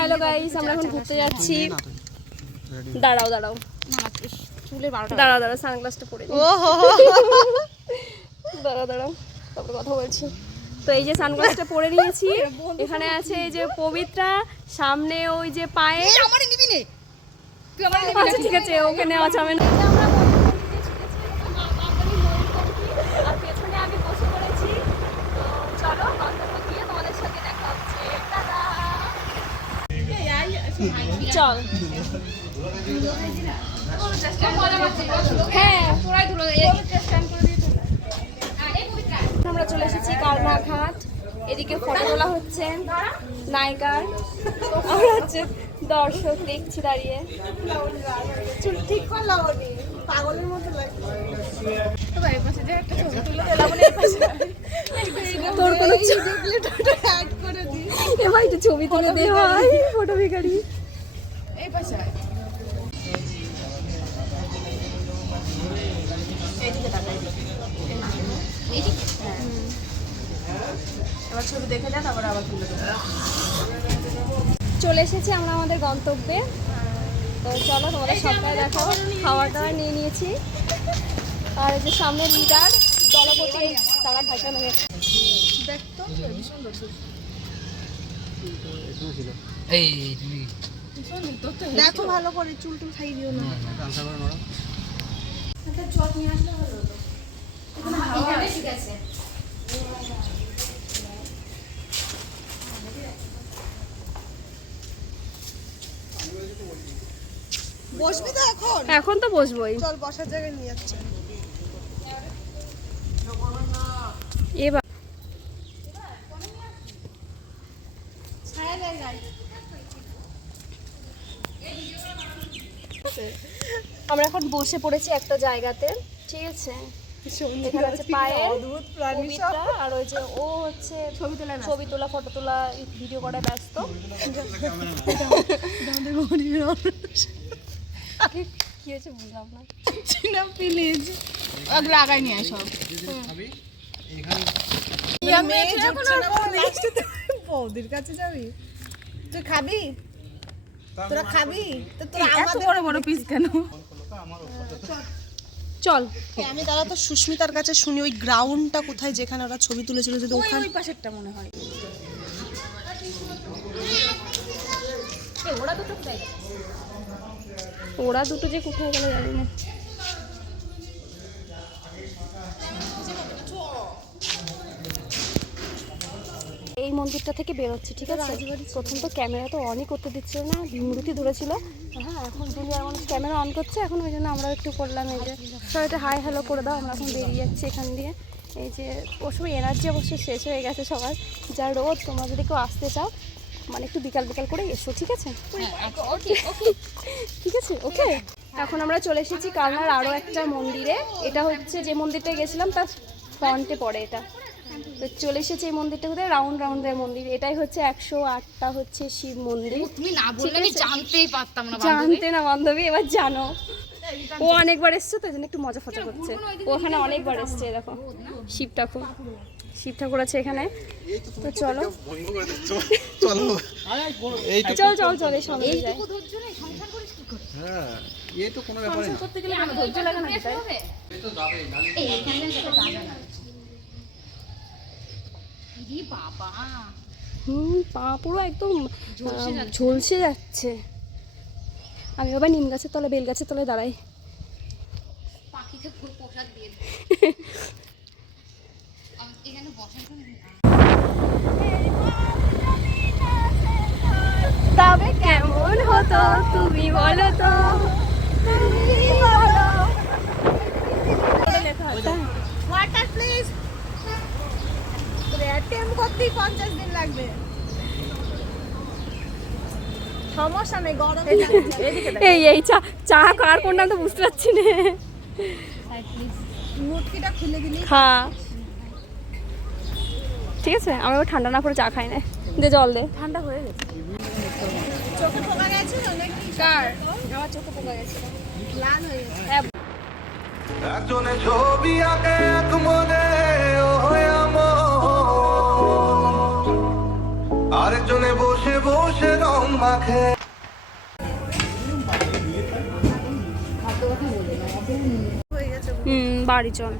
Hello guys, আমরা এখন ঘুরতে যাচ্ছি। দাঁড়াও দাঁড়াও দাঁড়াও দাঁড়াও, সানগ্লাসটা পরে নিই। দাঁড়াও দাঁড়াও, তারপরে কথা বলছি। তো এই যে সানগ্লাসটা পরে নিয়েছি, এখানে আছে এই যে পবিত্রা, সামনে ওই যে পায়ে। আচ্ছা ঠিক আছে, ওকে নেওয়া যাবে না। আর পেছনে আমি বসে পড়েছি। তো চলো গন্তব্যে গিয়ে তোমাদের সাথে দেখা হচ্ছে। চল। হ্যাঁ, আমরা চলে এসেছি কালনাঘাট। এদিকে ফটো তোলা হচ্ছে নায়িকার, আমরা হচ্ছে দর্শক দেখছি দাঁড়িয়ে। চুল ঠিক করলাম, পাগলের মতো লাগছে। তোর কোনো ভাই ছবি তুলে দে ভাই, ফটো ভিখারি। এই পাশে এবার ছবি দেখে যান, আবার আবার তুলে দেবো। চলে এসেছি আমরা আমাদের গন্তব্যে। তো চলো তোমাদের সবটাই দেখো। খাওয়া দাওয়া নিয়ে নিয়েছি। আর এই যে সামনে লিডার দলপতি, তারা ভাষা নেবে। দেখতো সুন্দর দেখো ভালো করে, চুল টুল খাই দিও না। চট নিয়ে আসলে ভালো হতো। ঠিক আছে, বসবি তো এখন? এখন তো বসবোই। চল বসার জায়গায় নিয়ে যাচ্ছে। এবার আমরা এখন বসে পড়েছি একটা জায়গাতে, ঠিক আছে? এখানে আছে পায়ে পবিত্রা, আর ওই যে ও হচ্ছে ছবি তোলা ফটো তোলা ভিডিও করায় ব্যস্ত। কি হয়েছে বুঝলাম না। প্লিজ ওগুলো আগায় নিয়ে সব। বৌদির কাছে যাবি? তুই খাবি? তোরা খাবি? তোরা আমাদের বড় বড় পিস কেন? চল আমি দাঁড়া তো সুস্মিতার কাছে শুনি ওই গ্রাউন্ডটা কোথায়, যেখানে ওরা ছবি তুলেছিল। যদি ওখানে ওই পাশেরটা মনে হয়। ওরা দুটো কোথায় গেল? ওরা দুটো যে কোথায় গেল জানি না। এই মন্দিরটা থেকে বেরোচ্ছি, ঠিক আছে? প্রথম তো ক্যামেরা তো অনই করতে দিচ্ছিল না, ভিমরুতি ধরেছিল। হ্যাঁ, এখন দুনিয়ার মানুষ ক্যামেরা অন করছে, এখন ওই জন্য আমরা একটু করলাম। এই যে সবাই এটা হাই হ্যালো করে দাও। আমরা এখন বেরিয়ে যাচ্ছি এখান দিয়ে। এই যে ওর সময় এনার্জি অবশ্য শেষ হয়ে গেছে সবার। যা রোদ, তোমরা যদি কেউ আসতে চাও মানে একটু বিকাল বিকাল করে এসো, ঠিক আছে? ঠিক আছে, ওকে। এখন আমরা চলে এসেছি কালনার আরও একটা মন্দিরে। এটা হচ্ছে যে মন্দিরটা গেছিলাম তার ফ্রন্টে পড়ে এটা। তো চলে এসেছে এই মন্দিরটা কোথায়, রাউন্ডের মন্দির। এটাই হচ্ছে 108টা হচ্ছে শিব মন্দির। তুমি না বললে আমি জানতেই পারতাম না। জানতে না বান্ধবী, এবার জানো। ও অনেকবার এসছে তো, এই জন্য একটু মজা ফজা করছে। ও ওখানে অনেকবার এসছে। দেখো শিব ঠাকুর আছে এখানে। তো চলো চলো চল চল, এই সামনে যাই। হ্যাঁ, এই তো কোনো ব্যাপার না। করতে গেলে আমার ধৈর্য লাগে না। এই তো যাবে এই এখানে সেটা যাবে না। বাবা পা পুরো একদম ঝলসে যাচ্ছে। আমি আবার নিম গাছের তলে, বেল গাছের তলে দাঁড়াই। পাখিকে প্রসাদ দিয়ে এখানে বসার জন্য। তবে কেমন হতো তুমি বলো তো, তুমি বলো। Water please. করতেই 50 দিন লাগবে, সমস্যা নেই। গরম এই চা কার কোনটা তো বুঝতে পারছি না। মুটকিটা খুলে দিলি খা, ঠিক আছে? আমি ঠান্ডা না করে চা খাই না। দে জল দে, ঠান্ডা হয়ে গেছে। চোখে পোকা গেছে নাকি? কার? আমার চোখে পোকা গেছে, লাল হয়ে গেছে। হ্যাঁ, একজনে ছবি আঁকে এক মনে, আরেকজনে বসে বসে রং বাড়ি চল।